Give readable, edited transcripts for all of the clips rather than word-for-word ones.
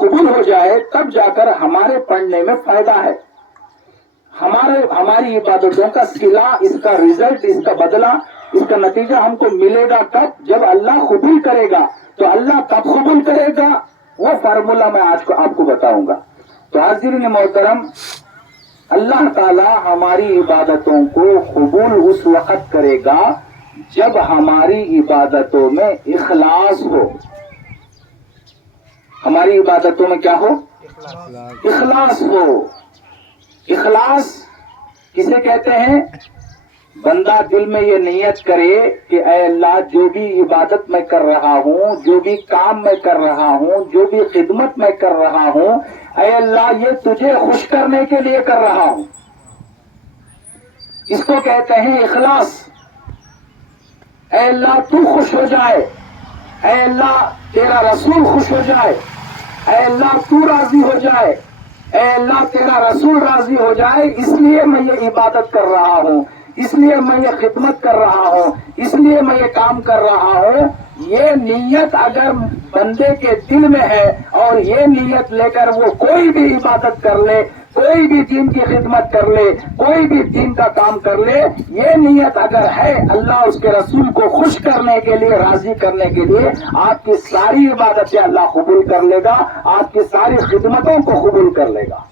قبول ہو جائے تب جا کر ہمارے پڑھنے میں فائدہ ہے. ہماری عبادتوں کا صلہ، اس کا رزلٹ، اس کا بدلہ، اس کا نتیجہ ہم کو ملے گا کب؟ جب اللہ قبول کرے گا. تو اللہ کب قبول کرے گا وہ فارمولہ میں آج آپ کو بتاؤں گا. تو حاضرین محترم، اللہ تعالی ہماری عبادتوں کو قبول اس وقت کرے گا جب ہماری عبادتوں میں اخلاص ہو. ہماری عبادتوں میں کیا ہو؟ اخلاص ہو. اخلاص کسے کہتے ہیں؟ بندہ دل میں یہ نیت کرے کہ اے اللہ، جو بھی عبادت میں کر رہا ہوں، جو بھی کام میں کر رہا ہوں، جو بھی خدمت میں کر رہا ہوں، اے اللہ یہ تجھے خوش کرنے کے لیے کر رہا ہوں. اس کو کہتے ہیں اخلاص. اے اللہ تو خوش ہو جائے، اے اللہ تیرا رسول خوش ہو جائے، اے اللہ تو راضی ہو جائے، اے اللہ تیرا رسول راضی ہو جائے، اس لیے میں یہ عبادت کر رہا ہوں، اس لیے میں یہ خدمت کر رہا ہوں، اس لیے میں یہ کام کر رہا ہوں. یہ نیت اگر بندے کے دل میں ہے اور یہ نیت لے کر وہ کوئی بھی عبادت کر لے، کوئی بھی دین کی خدمت کر لے، کوئی بھی دین کا کام کر لے، یہ نیت اگر ہے اللہ اس کے رسول کو خوش کرنے کے لیے، راضی کرنے کے لیے، آپ کی ساری عبادتیں اللہ قبول کر لے گا، آپ کی ساری خدمتوں کو قبول کر لے گا.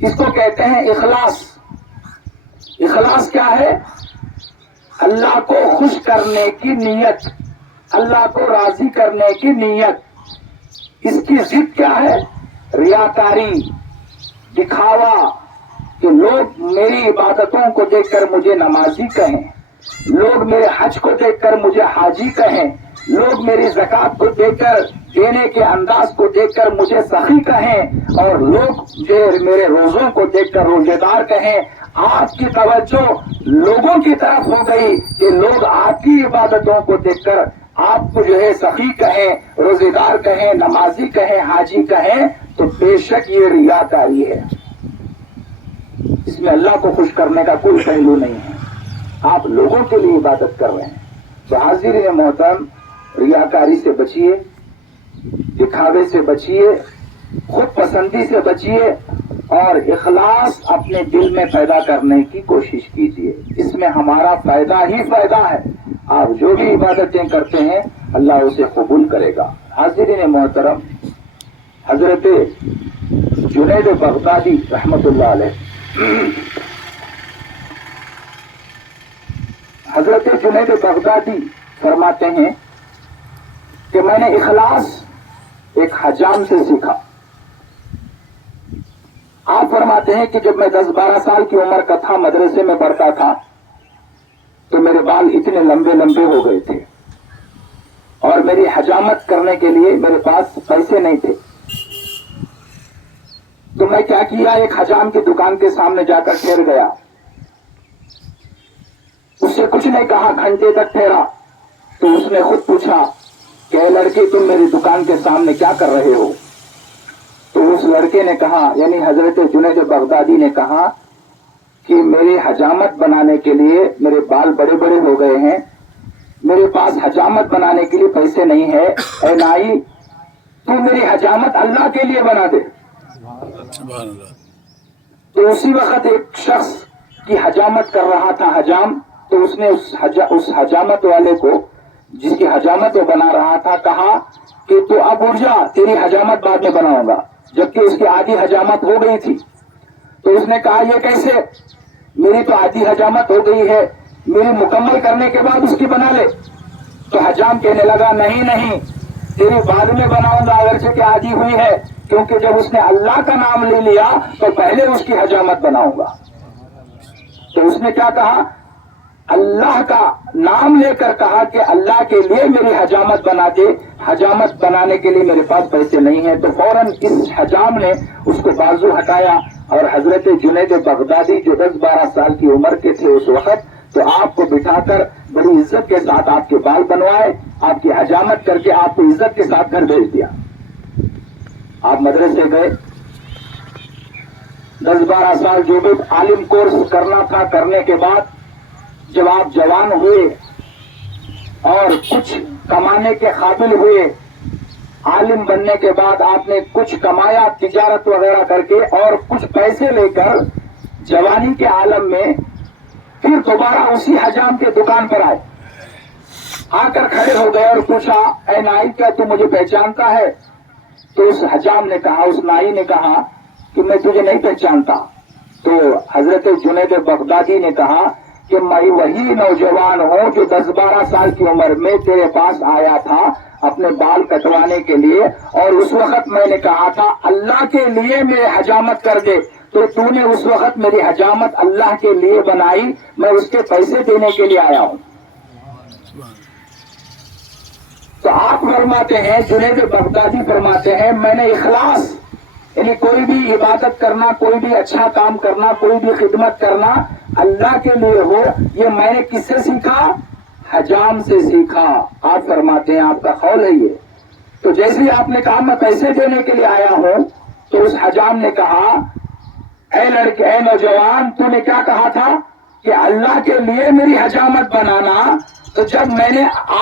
اس کو کہتے ہیں اخلاص. اخلاص کیا ہے؟ اللہ کو خوش کرنے کی نیت، اللہ کو راضی کرنے کی نیت. اس کی ضد کیا ہے؟ ریاکاری، دکھاوا، کہ لوگ میری عبادتوں کو دیکھ کر مجھے نمازی کہیں، لوگ میرے حج کو دیکھ کر مجھے حاجی کہیں، لوگ میری زکات کو دیکھ کر، دینے کے انداز کو دیکھ کر مجھے سخی کہیں، اور لوگ میرے روزوں کو دیکھ کر روزے دار کہیں. آپ کی توجہ لوگوں کی طرف ہو گئی کہ لوگ آپ کی عبادتوں کو دیکھ کر آپ کو جو ہے سخی کہیں، روزے دار کہیں، نمازی کہیں، حاجی کہیں. تو بے شک یہ ریاکاری ہے، اس میں اللہ کو خوش کرنے کا کوئی پہلو نہیں ہے. آپ لوگوں کے لیے عبادت کر رہے ہیں. تو حاضرین محترم، ریاکاری سے بچیے، دکھاوے سے بچیے، خود پسندی سے بچیے، اور اخلاص اپنے دل میں پیدا کرنے کی کوشش کیجیے. اس میں ہمارا فائدہ ہی فائدہ ہے. آپ جو بھی عبادتیں کرتے ہیں اللہ اسے قبول کرے گا. حاضرین محترم، حضرت جنید بغدادی رحمت اللہ علیہ، حضرت جنید بغدادی فرماتے ہیں کہ میں نے اخلاص ایک حجام سے سیکھا. آپ فرماتے ہیں کہ جب میں 10-12 سال کی عمر کا تھا، مدرسے میں پڑھتا تھا، تو میرے بال اتنے لمبے لمبے ہو گئے تھے، اور میری حجامت کرنے کے لیے میرے پاس پیسے نہیں تھے. تو میں کیا کیا، ایک حجام کی دکان کے سامنے جا کر ٹھہر گیا. اس سے کچھ نہیں کہا، گھنٹے تک ٹھہرا. تو اس نے خود پوچھا کہ اے لڑکے، تم میری دکان کے سامنے کیا کر رہے ہو؟ تو اس لڑکے نے کہا، یعنی حضرت جنید بغدادی نے کہا کہ میری حجامت بنانے کے لیے میرے بال بڑے بڑے ہو گئے ہیں، میرے پاس حجامت بنانے کے لیے پیسے نہیں ہے. اے نائی، تو میری حجامت اللہ کے لیے بنا دے. تو اسی وقت ایک شخص کی حجامت کر رہا تھا حجام. تو اس نے اس حجامت والے کو، جس کی حجامت وہ بنا رہا تھا، کہا کہ تو اب اٹھ جا، تیری حجامت بعد میں بناؤں گا، جبکہ اس کی آدھی حجامت ہو گئی تھی. تو اس نے کہا یہ کیسے؟ میری تو آدھی حجامت ہو گئی ہے، میری مکمل کرنے کے بعد اس کی بنا لے. تو حجام کہنے لگا نہیں نہیں، تیری بعد میں بناؤں گا اگرچہ کہ آدھی ہوئی ہے، کیونکہ جب اس نے اللہ کا نام لے لیا تو پہلے اس کی حجامت بناؤں گا. تو اس نے کیا کہا؟ اللہ کا نام لے کر کہا کہ اللہ کے لیے میری حجامت بنا دے. حجامت بنانے کے لیے میرے پاس پیسے نہیں ہیں. تو فوراً اس حجام نے اس کو بازو ہٹایا، اور حضرت جنید بغدادی جو 10-12 سال کی عمر کے تھے اس وقت، تو آپ کو بٹھا کر بڑی عزت کے ساتھ آپ کے بال بنوائے، آپ کی حجامت کر کے آپ کو عزت کے ساتھ گھر بھیج دیا. آپ مدرسے گئے، 10-12 سال جو بھی عالم کورس کرنا تھا کرنے کے بعد جب آپ جوان ہوئے اور کچھ کمانے کے قابل ہوئے، عالم بننے کے بعد آپ نے کچھ کمایا تجارت وغیرہ کر کے اور کچھ پیسے لے کر جوانی کے عالم میں پھر دوبارہ اسی حجام کے دکان پر آئے، آ کر کھڑے ہو گئے اور پوچھا اے نائی کیا تو مجھے پہچانتا ہے؟ تو اس حجام نے کہا، اس نائی نے کہا کہ میں تجھے نہیں پہچانتا۔ تو حضرت جنید بغدادی نے کہا کہ میں وہی نوجوان ہوں جو 10-12 سال کی عمر میں تیرے پاس آیا تھا اپنے بال کٹوانے کے لیے، اور اس وقت میں نے کہا تھا اللہ کے لیے میرے حجامت کر دے، تو نے اس وقت میری حجامت اللہ کے لیے بنائی، میں اس کے پیسے دینے کے لیے آیا ہوں۔ تو آپ فرماتے ہیں، جنید بغدادی فرماتے ہیں، میں نے اخلاص یعنی کوئی بھی عبادت کرنا، کوئی بھی اچھا کام کرنا، کوئی بھی خدمت کرنا اللہ کے لیے ہو، یہ میں نے کس سے سیکھا؟ حجام سے سیکھا۔ آپ فرماتے ہیں آپ کا قول ہے یہ۔ تو جیسے ہی آپ نے کہا میں پیسے دینے کے لیے آیا ہوں، تو اس حجام نے کہا اے لڑکے، اے نوجوان، تو نے کیا کہا تھا کہ اللہ کے لیے میری حجامت بنانا؟ تو جب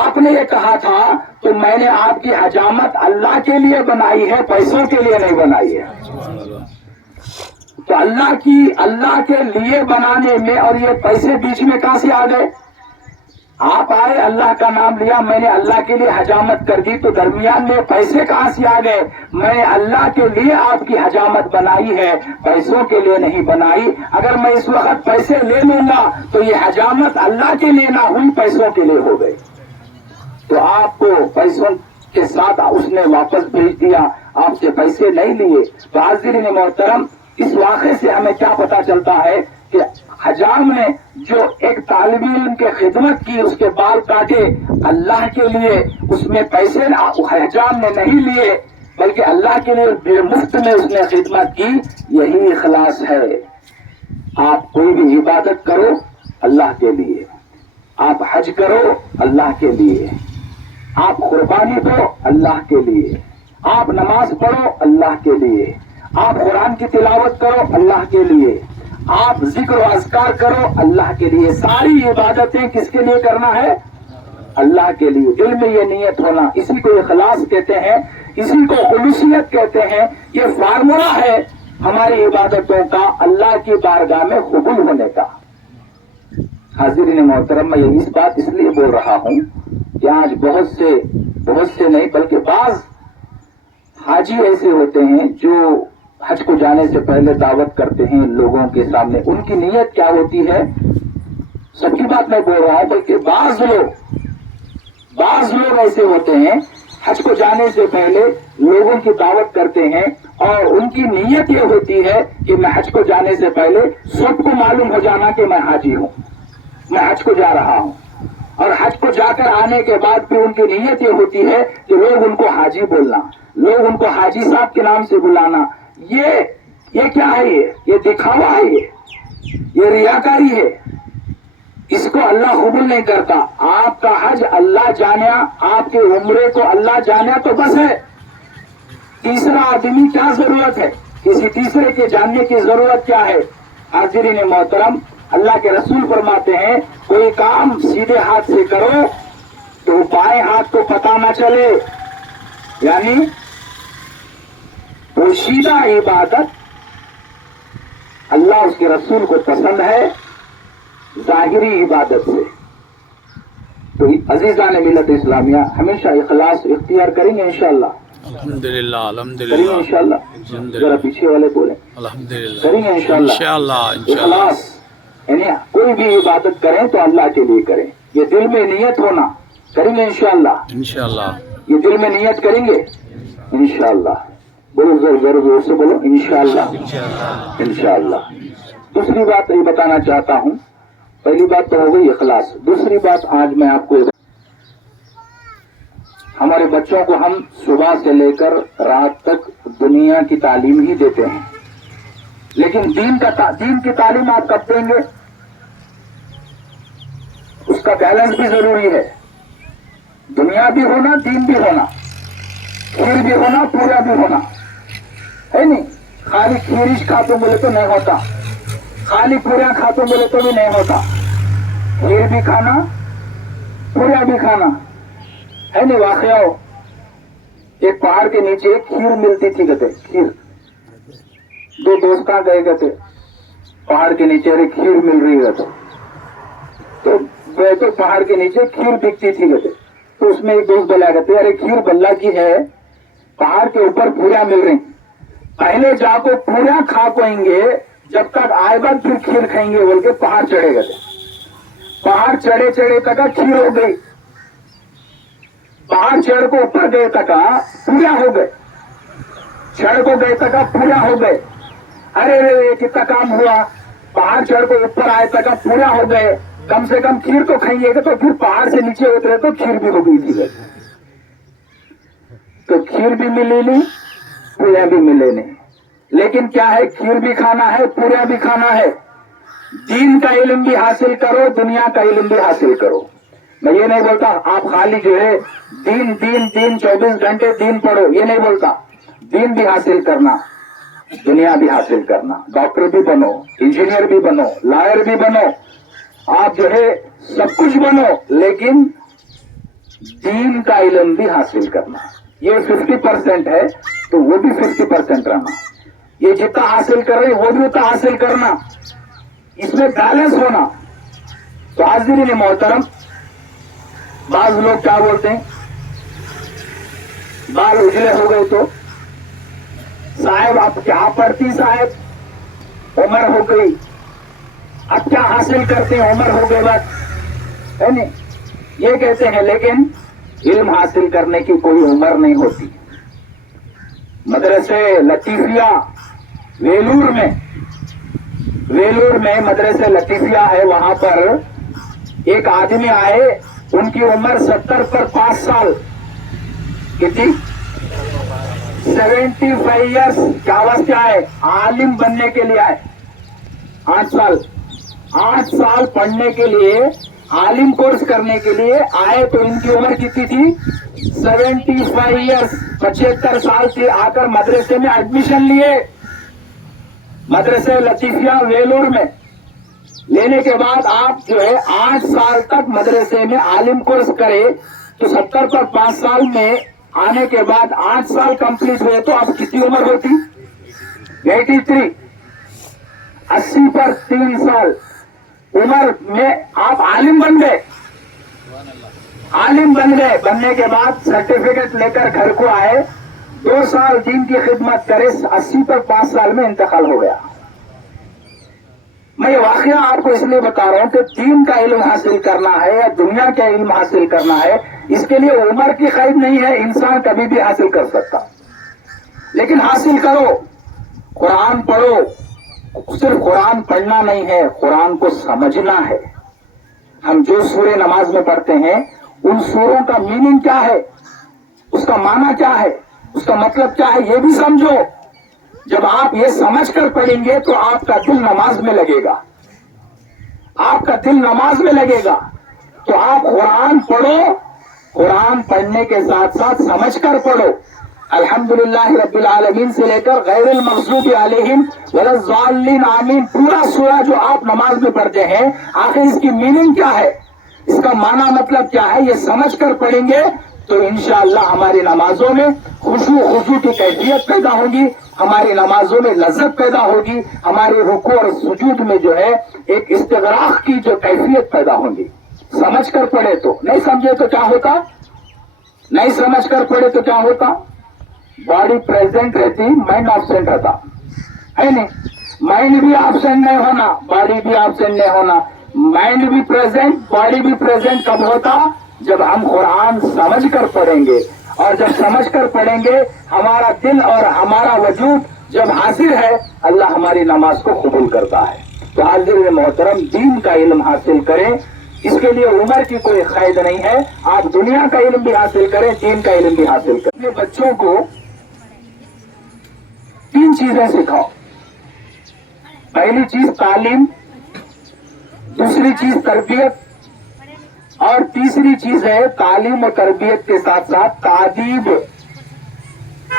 آپ نے یہ کہا تھا تو میں نے آپ کی حجامت اللہ کے لیے بنائی ہے، پیسوں کے لیے نہیں بنائی ہے۔ تو اللہ کے لیے بنانے میں اور یہ پیسے بیچ میں کہاں سے آ گئے؟ آپ آئے، اللہ کا نام لیا، میں نے اللہ کے لیے حجامت کر دی، تو درمیان میں پیسے کہاں سے آ گئے؟ میں نے اللہ کے لیے آپ کی حجامت بنائی ہے، پیسوں کے لیے نہیں بنائی۔ اگر میں اس وقت پیسے لے لوں گا تو یہ حجامت اللہ کے لیے نہ ہوئی، پیسوں کے لیے ہو گئی۔ تو آپ کو پیسوں کے ساتھ اس نے واپس بھیج دیا، آپ سے پیسے نہیں لیے۔ تو حاضرین محترم، اس واقعے سے ہمیں کیا پتا چلتا ہے کہ حجام نے جو ایک طالب علم کی خدمت کی، اس کے بال کاٹے اللہ کے لیے، اس میں پیسے حجام نے نہیں لیے بلکہ اللہ کے لیے بے مفت میں اس نے خدمت کی، یہی اخلاص ہے۔ آپ کوئی بھی عبادت کرو اللہ کے لیے، آپ حج کرو اللہ کے لیے، آپ قربانی دو اللہ کے لیے، آپ نماز پڑھو اللہ کے لیے، آپ قرآن کی تلاوت کرو اللہ کے لیے، آپ ذکر و اذکار کرو اللہ کے لیے۔ ساری عبادتیں کس کے لیے کرنا ہے؟ اللہ کے لیے۔ دل میں یہ نیت ہونا، اسی کو اخلاص کہتے ہیں، اسی کو خلوصیت کہتے ہیں۔ یہ فارمولا ہے ہماری عبادتوں کا اللہ کی بارگاہ میں قبول ہونے کا۔ حاضرین محترم، میں اس بات اس لیے بول رہا ہوں کہ آج بہت سے نہیں بلکہ بعض حاجی ایسے ہوتے ہیں جو حج کو جانے سے پہلے دعوت کرتے ہیں لوگوں کے سامنے۔ ان کی نیت کیا ہوتی ہے؟ سب کی بات میں بول رہا ہوں، بلکہ بعض لوگ ایسے ہوتے ہیں حج کو جانے سے پہلے لوگوں کی دعوت کرتے ہیں، اور ان کی نیت یہ ہوتی ہے کہ میں حج کو جانے سے پہلے سب کو معلوم ہو جانا کہ میں حاجی ہوں، میں حج کو جا رہا ہوں۔ اور حج کو جا کر آنے کے بعد پھر ان کی نیت یہ ہوتی ہے کہ لوگ ان کو حاجی بولنا، لوگ ان کو حاجی صاحب کے نام سے بلانا۔ یہ کیا ہے؟ یہ دکھاوا ہے، یہ ریاکاری ہے، اس کو اللہ قبول نہیں کرتا۔ آپ کا حج اللہ جانے، آپ کے عمرے کو اللہ جانے تو بس ہے، تیسرا آدمی کیا ضرورت ہے؟ کسی تیسرے کے جاننے کی ضرورت کیا ہے؟ حاضرین محترم، اللہ کے رسول فرماتے ہیں کوئی کام سیدھے ہاتھ سے کرو تو بائیں ہاتھ کو پتہ نہ چلے، یعنی وہ سیدھا عبادت اللہ اس کے رسول کو پسند ہے ظاہری عبادت سے۔ تو عزیزان ملت اسلامیہ، ہمیشہ اخلاص اختیار کریں گے انشاءاللہ۔ الحمدللہ الحمدللہ کریں گے انشاءاللہ۔ ذرا پیچھے والے بولیں، الحمدللہ کریں گے انشاءاللہ۔ اخلاص یعنی کوئی بھی عبادت کریں تو اللہ کے لیے کریں، یہ دل میں نیت ہونا۔ کریں گے انشاءاللہ، یہ دل میں نیت کریں گے انشاءاللہ۔ بولو زور سے بولو، انشاءاللہ انشاءاللہ۔ دوسری بات یہ بتانا چاہتا ہوں، پہلی بات تو ہو گئی اخلاص، دوسری بات آج میں آپ کو، ہمارے بچوں کو ہم صبح سے لے کر رات تک دنیا کی تعلیم ہی دیتے ہیں، لیکن دین کی تعلیم آپ کب دیں گے؟ اس کا بیلنس بھی ضروری ہے، دنیا بھی ہونا، دین بھی ہونا، کھیر بھی ہونا، پورا بھی ہونا ہے نہیں۔ خالی کھیرش کھا تو بولے تو نہیں ہوتا، خالی پورا کھا تو بولے تو بھی نہیں ہوتا، کھیر بھی کھانا، پورا بھی کھانا ہے نہیں۔ واقعہ ایک پہاڑ کے نیچے کھیر ملتی تھی کہتے کھیر. دو دوست کہاں گئے کہتے پہاڑ کے نیچے ارے کھیر مل رہی ہے تو گئے تو پہاڑ کے نیچے کھیر بکتی تھی کہتے. تو اس میں ایک دوست بولا کہتے ارے کھیر بلّہ کی ہے, پہاڑ کے اوپر پوریاں مل رہی, پہلے جا کو پورا کھا پائیں گے, جب تک آئے گا پھر کھیر کھائیں گے بول کے پہاڑ چڑھے گئے. پہاڑ چڑھے چڑھے تک کھیر ہو گئی, پہاڑ چڑھ کو اوپر گئے تک پورا ہو گئے, چڑھ کو گئے تک پورا ہو گئے. ارے کتنا کام ہوا, پہاڑ چڑھ کو اوپر آئے تک پورا ہو گئے, کم سے کم کھیر تو کھائیں گے. تو پھر پہاڑ سے نیچے اترے تو کھیر بھی ہو گئی تھی. تو کھیر بھی ملی نہیں, پورا بھی ملے نہیں. لیکن کیا ہے, کھیر بھی کھانا ہے, پورا بھی کھانا ہے. دین کا علم بھی حاصل کرو, دنیا کا علم بھی حاصل کرو. میں یہ نہیں بولتا آپ خالی جو ہے دین دین دین 24 گھنٹے دین پڑھو, یہ نہیں بولتا. دین بھی حاصل کرنا, دنیا بھی حاصل کرنا. ڈاکٹر بھی بنو, انجینئر بھی بنو, لائر بھی بنو, آپ جو ہے سب کچھ بنو, لیکن دین کا علم بھی حاصل کرنا. یہ 50% ہے تو وہ بھی 50% رہنا. یہ جتنا حاصل کر رہے وہ بھی اتنا حاصل کرنا, اس میں بیلنس ہونا. تو حاضرین محترم, بعض لوگ کیا بولتے ہیں, بال اجلے ہو گئے تو صاحب اب کیا پڑھتی, صاحب عمر ہو گئی, اب کیا حاصل کرتے ہیں, عمر ہو گئے بس, ہے نہیں, یہ کہتے ہیں. لیکن علم حاصل کرنے کی کوئی عمر نہیں ہوتی. مدرسے لطیفیہ ویلور میں مدرسے لطیفیہ ہے, وہاں پر ایک آدمی آئے, ان کی عمر 70 پر 5 سال, کتنی 75 ایئرس. کیا واسطے آئے, عالم بننے کے لیے آئے. 8 سال پڑھنے کے لیے, عالم کورس کرنے کے لیے آئے. تو ان کی عمر کتنی تھی, 75 ایئرس, 75 سال سے آ کر مدرسے میں ایڈمیشن لیے, مدرسے لطیفیہ ویلور میں. لینے کے بعد آپ جو ہے 8 سال تک مدرسے میں عالم کورس کرے, تو 70 پر 5 سال میں آنے کے بعد 8 سال کمپلیٹ ہوئے تو اب کتنی عمر ہوتی, 83. 80 پر 3 سال عمر میں آپ عالم بن گئے. عالم بن گئے, بننے کے بعد سرٹیفکیٹ لے کر گھر کو آئے, 2 سال دین کی خدمت کرے, 80 پر 5 سال میں انتقال ہو گیا. میں یہ واقعہ آپ کو اس لیے بتا رہا ہوں کہ دین کا علم حاصل کرنا ہے یا دنیا کا علم حاصل کرنا ہے, اس کے لیے عمر کی قید نہیں ہے, انسان کبھی بھی حاصل کر سکتا. لیکن حاصل کرو, قرآن پڑھو. صرف قرآن پڑھنا نہیں ہے, قرآن کو سمجھنا ہے. ہم جو سورے نماز میں پڑھتے ہیں, ان سوروں کا میننگ کیا ہے, اس کا معنی کیا ہے, اس کا مطلب کیا ہے, یہ بھی سمجھو. جب آپ یہ سمجھ کر پڑھیں گے تو آپ کا دل نماز میں لگے گا, آپ کا دل نماز میں لگے گا. تو آپ قرآن پڑھو, قرآن پڑھنے کے ساتھ ساتھ سمجھ کر پڑھو. الحمدللہ رب العالمین سے لے کر غیر المغضوب علیہم ولا الضالین آمین, پورا سورہ جو آپ نماز میں پڑھتے ہیں, آخر اس کی میننگ کیا ہے, اس کا معنی مطلب کیا ہے, یہ سمجھ کر پڑھیں گے تو انشاءاللہ ہماری نمازوں میں خضوع کی کیفیت پیدا ہوگی, ہماری نمازوں میں لذت پیدا ہوگی, ہماری رکوع اور سجود میں جو ہے ایک استغراق کی جو کیفیت پیدا ہوگی. سمجھ کر پڑھے تو, نہیں سمجھے تو کیا ہوتا, نہیں سمجھ کر پڑھے تو کیا ہوتا, باڈی پریزنٹ رہتی, مائنڈ آبسینٹ رہتا, ہے نہیں. مائنڈ بھی آبسینٹ نہیں ہونا, باڈی بھی آبسینٹ نہیں ہونا. مائنڈ بھی پریزنٹ, باڈی بھی پریزنٹ کب ہوتا, جب ہم قرآن سمجھ کر پڑھیں گے. اور جب سمجھ کر پڑھیں گے, ہمارا دل اور ہمارا وجود جب حاضر ہے, اللہ ہماری نماز کو قبول کرتا ہے. تو حاضر محترم, دین کا علم حاصل کریں, اس کے لیے عمر کی کوئی قید نہیں ہے. آپ دنیا کا علم بھی حاصل کریں, دین کا علم بھی حاصل کریں. اپنے بچوں کو 3 چیزیں سکھاؤ. پہلی چیز تعلیم, دوسری چیز تربیت, اور تیسری چیز ہے تعلیم و تربیت کے ساتھ ساتھ تادیب,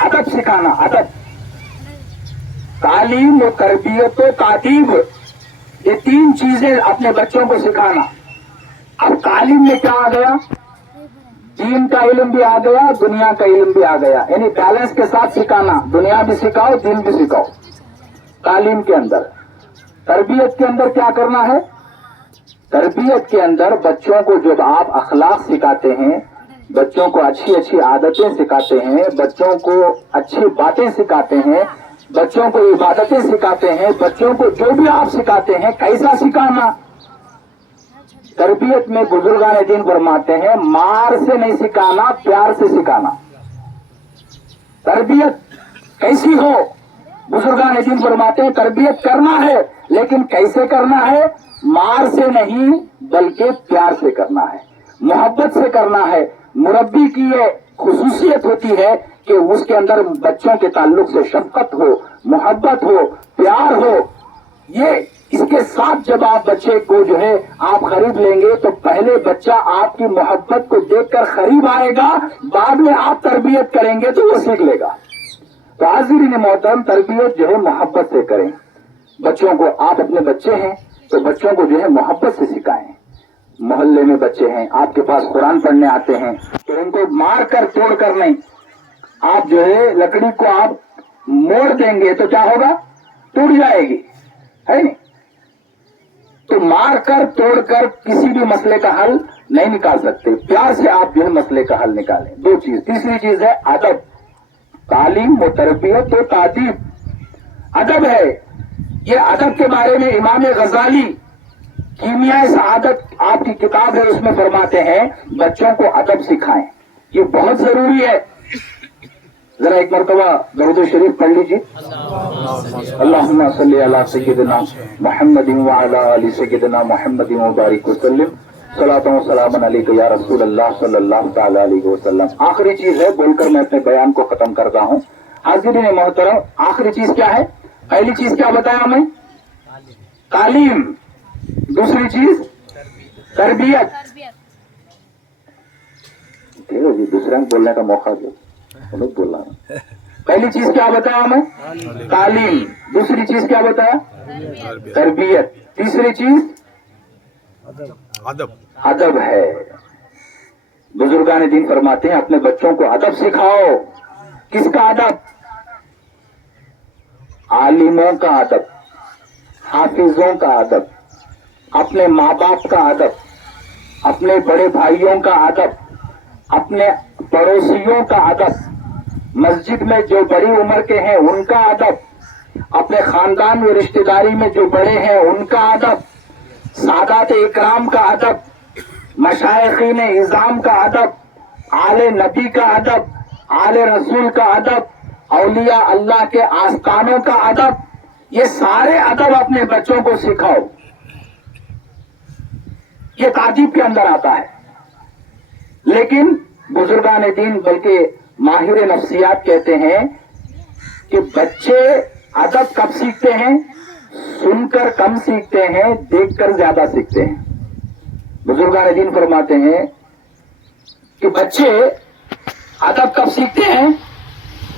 ادب سکھانا. ادب, تعلیم و تربیت و تادیب, یہ 3 چیزیں اپنے بچوں کو سکھانا. اب تعلیم میں کیا آ گیا, دین کا علم بھی آ گیا, دنیا کا علم بھی آ گیا, یعنی بیلنس کے ساتھ سکھانا, دنیا بھی سکھاؤ دین بھی سکھاؤ. تعلیم کے اندر, تربیت کے اندر کیا کرنا ہے؟ تربیت کے اندر بچوں کو جب آپ اخلاق سکھاتے ہیں, بچوں کو اچھی اچھی عادتیں سکھاتے ہیں, بچوں کو اچھی باتیں سکھاتے ہیں, بچوں کو عبادتیں سکھاتے ہیں, بچوں کو جو بھی آپ سکھاتے ہیں کیسا سکھانا؟ تربیت میں بزرگان دین فرماتے ہیں مار سے نہیں سکھانا, پیار سے سکھانا. تربیت کیسی ہو؟ بزرگان دین فرماتے ہیں تربیت کرنا ہے, لیکن کیسے کرنا ہے؟ مار سے نہیں بلکہ پیار سے کرنا ہے, محبت سے کرنا ہے. مربی کی یہ خصوصیت ہوتی ہے کہ اس کے اندر بچوں کے تعلق سے شفقت ہو, محبت ہو, پیار ہو. یہ اس کے ساتھ جب آپ بچے کو جو ہے آپ خرید لیں گے تو پہلے بچہ آپ کی محبت کو دیکھ کر خرید آئے گا, بعد میں آپ تربیت کریں گے تو وہ سیکھ لے گا. تو حاضرین محترم, تربیت جو ہے محبت سے کریں. بچوں کو, آپ اپنے بچے ہیں تو بچوں کو جو ہے محبت سے سکھائیں. محلے میں بچے ہیں, آپ کے پاس قرآن پڑھنے آتے ہیں تو ان کو مار کر توڑ کر نہیں, آپ جو ہے لکڑی کو آپ موڑ دیں گے تو کیا ہوگا؟ ٹوٹ جائے گی, ہے نہیں؟ تو مار کر توڑ کر کسی بھی مسئلے کا حل نہیں نکال سکتے. پیار سے آپ جو ہے مسئلے کا حل نکالیں. دو چیز. تیسری چیز ہے ادب. تعلیم و تربیت و تعدیب ادب ہے. یہ ادب کے بارے میں امام غزالی کیمیائے سعادت آپ کی کتاب ہے, اس میں فرماتے ہیں بچوں کو ادب سکھائیں, یہ بہت ضروری ہے. ذرا ایک مرتبہ درود شریف پڑھ لیجیے. اللہم صلی علی سیدنا محمد وعلی آل سیدنا محمد وبارک وسلم. صلاۃ و سلام علیک یا رسول اللہ صلی اللہ تعالی علیہ وسلم. آخری چیز ہے, بول کر میں اپنے بیان کو ختم کرتا ہوں. حاضرین محترم, آخری چیز کیا ہے؟ پہلی چیز کیا بتایا میں؟ تعلیم. دوسری چیز تربیت. دوسرے کو بولنے کا موقع دو, بول رہا ہوں. پہلی چیز کیا بتایا میں؟ تعلیم. دوسری چیز کیا بتایا؟ تربیت. تیسری چیز ادب ہے. بزرگان دین فرماتے ہیں اپنے بچوں کو ادب سکھاؤ. کس کا ادب؟ عالموں کا ادب, حافظوں کا ادب, اپنے ماں باپ کا ادب, اپنے بڑے بھائیوں کا ادب, اپنے پڑوسیوں کا ادب, مسجد میں جو بڑی عمر کے ہیں ان کا ادب, اپنے خاندان میں رشتہ داری میں جو بڑے ہیں ان کا ادب, سادات اکرام کا ادب, مشائخین اعظام کا ادب, آل نبی کا ادب, آل رسول کا ادب, اولیاء اللہ کے آستانوں کا ادب. یہ سارے ادب اپنے بچوں کو سکھاؤ. یہ تعجب کے اندر آتا ہے, لیکن بزرگان دین بلکہ ماہر نفسیات کہتے ہیں کہ بچے ادب کب سیکھتے ہیں؟ سن کر کم سیکھتے ہیں, دیکھ کر زیادہ سیکھتے ہیں. بزرگان دین فرماتے ہیں کہ بچے ادب کب سیکھتے ہیں؟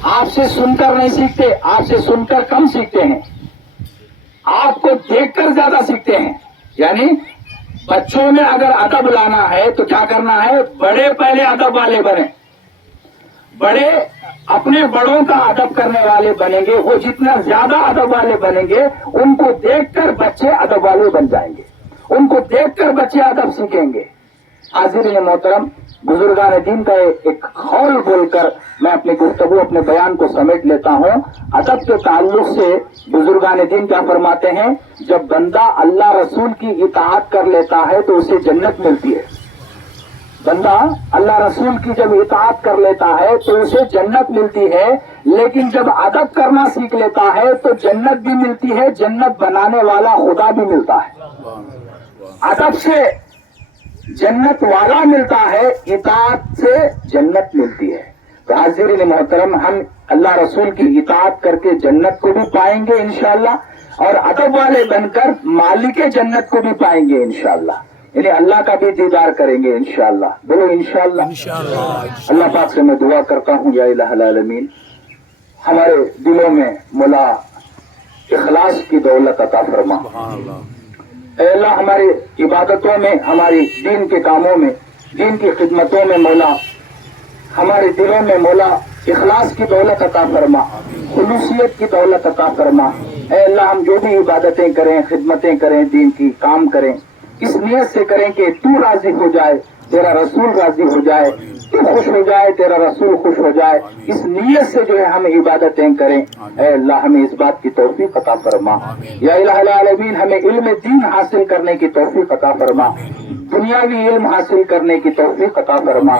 آپ سے سن کر نہیں سیکھتے, آپ سے سن کر کم سیکھتے ہیں, آپ کو دیکھ کر زیادہ سیکھتے ہیں. یعنی بچوں میں اگر ادب لانا ہے تو کیا کرنا ہے؟ بڑے پہلے ادب والے بنے. بڑے اپنے بڑوں کا ادب کرنے والے بنیں گے. وہ جتنا زیادہ ادب والے بنیں گے ان کو دیکھ کر بچے ادب والے بن جائیں گے, ان کو دیکھ کر بچے ادب سیکھیں گے. حاضرین محترم, بزرگان دین کا ایک قول بول کر میں اپنی گفتگو, اپنے بیان کو سمیٹ لیتا ہوں. ادب کے تعلق سے بزرگان دین کیا فرماتے ہیں؟ جب بندہ اللہ رسول کی اطاعت کر لیتا ہے تو اسے جنت ملتی ہے. بندہ اللہ رسول کی جب اطاعت کر لیتا ہے تو اسے جنت ملتی ہے, لیکن جب ادب کرنا سیکھ لیتا ہے تو جنت بھی ملتی ہے, جنت بنانے والا خدا بھی ملتا ہے. ادب سے جنت والا ملتا ہے, اطاعت سے جنت ملتی ہے. تو حاضرین محترم, ہم اللہ رسول کی اطاعت کر کے جنت کو بھی پائیں گے انشاءاللہ, اور ادب والے بن کر مالک جنت کو بھی پائیں گے انشاءاللہ. یعنی اللہ کا بھی دیدار کریں گے انشاءاللہ. بولو انشاءاللہ. اللہ پاک سے میں دعا کرتا ہوں یا الہ العالمین ہمارے دلوں میں مولا اخلاص کی دولت عطا فرما. اے اللہ, ہماری عبادتوں میں, ہماری دین کے کاموں میں دین کی خدمتوں میں مولا ہمارے دلوں میں مولا اخلاص کی دولت عطا فرما، خلوصیت کی دولت عطا فرما۔ اے اللہ ہم جو بھی عبادتیں کریں، خدمتیں کریں، دین کی کام کریں، اس نیت سے کریں کہ تو راضی ہو جائے، تیرا رسول راضی ہو جائے، تو خوش ہو جائے، تیرا رسول خوش ہو جائے، اس نیت سے جو ہے ہم عبادتیں کریں۔ اے اللہ ہمیں اس بات کی توفیق عطا فرما۔ یا الہ العالمین ہمیں علم دین حاصل کرنے کی توفیق عطا فرما، دنیاوی علم حاصل کرنے کی توفیق عطا فرما،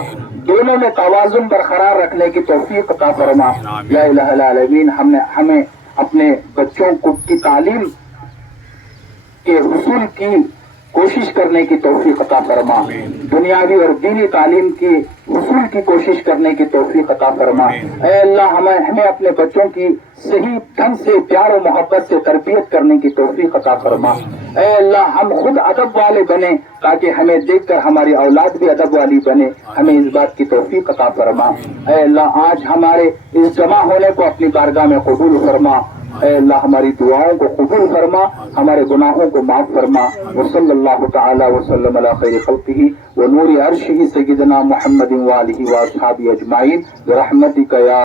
دونوں میں توازن برقرار رکھنے کی توفیق عطا فرما۔ یا الہ العالمین ہمیں اپنے بچوں کو کی تعلیم کے حصول کی کوشش کرنے کی توفیق عطا فرما، دنیاوی اور دینی تعلیم کی حصول کی کوشش کرنے کی توفیق عطا فرما۔ اے اللہ ہمیں اپنے بچوں کی صحیح ڈھنگ سے پیار و محبت سے تربیت کرنے کی توفیق عطا فرما۔ اے اللہ ہم خود ادب والے بنے تاکہ ہمیں دیکھ کر ہماری اولاد بھی ادب والی بنے، ہمیں اس بات کی توفیق عطا فرما۔ اے اللہ آج ہمارے اس جمع ہونے کو اپنی بارگاہ میں قبول فرما۔ اے اللہ ہماری دعاؤں کو قبول فرما، ہمارے گناہوں کو معاف فرما۔ وصلی اللہ تعالی وسلم علی خیر خلقہ ونور عرشہ سیدنا محمد وآلہ واصحابہ اجمعین برحمتک یا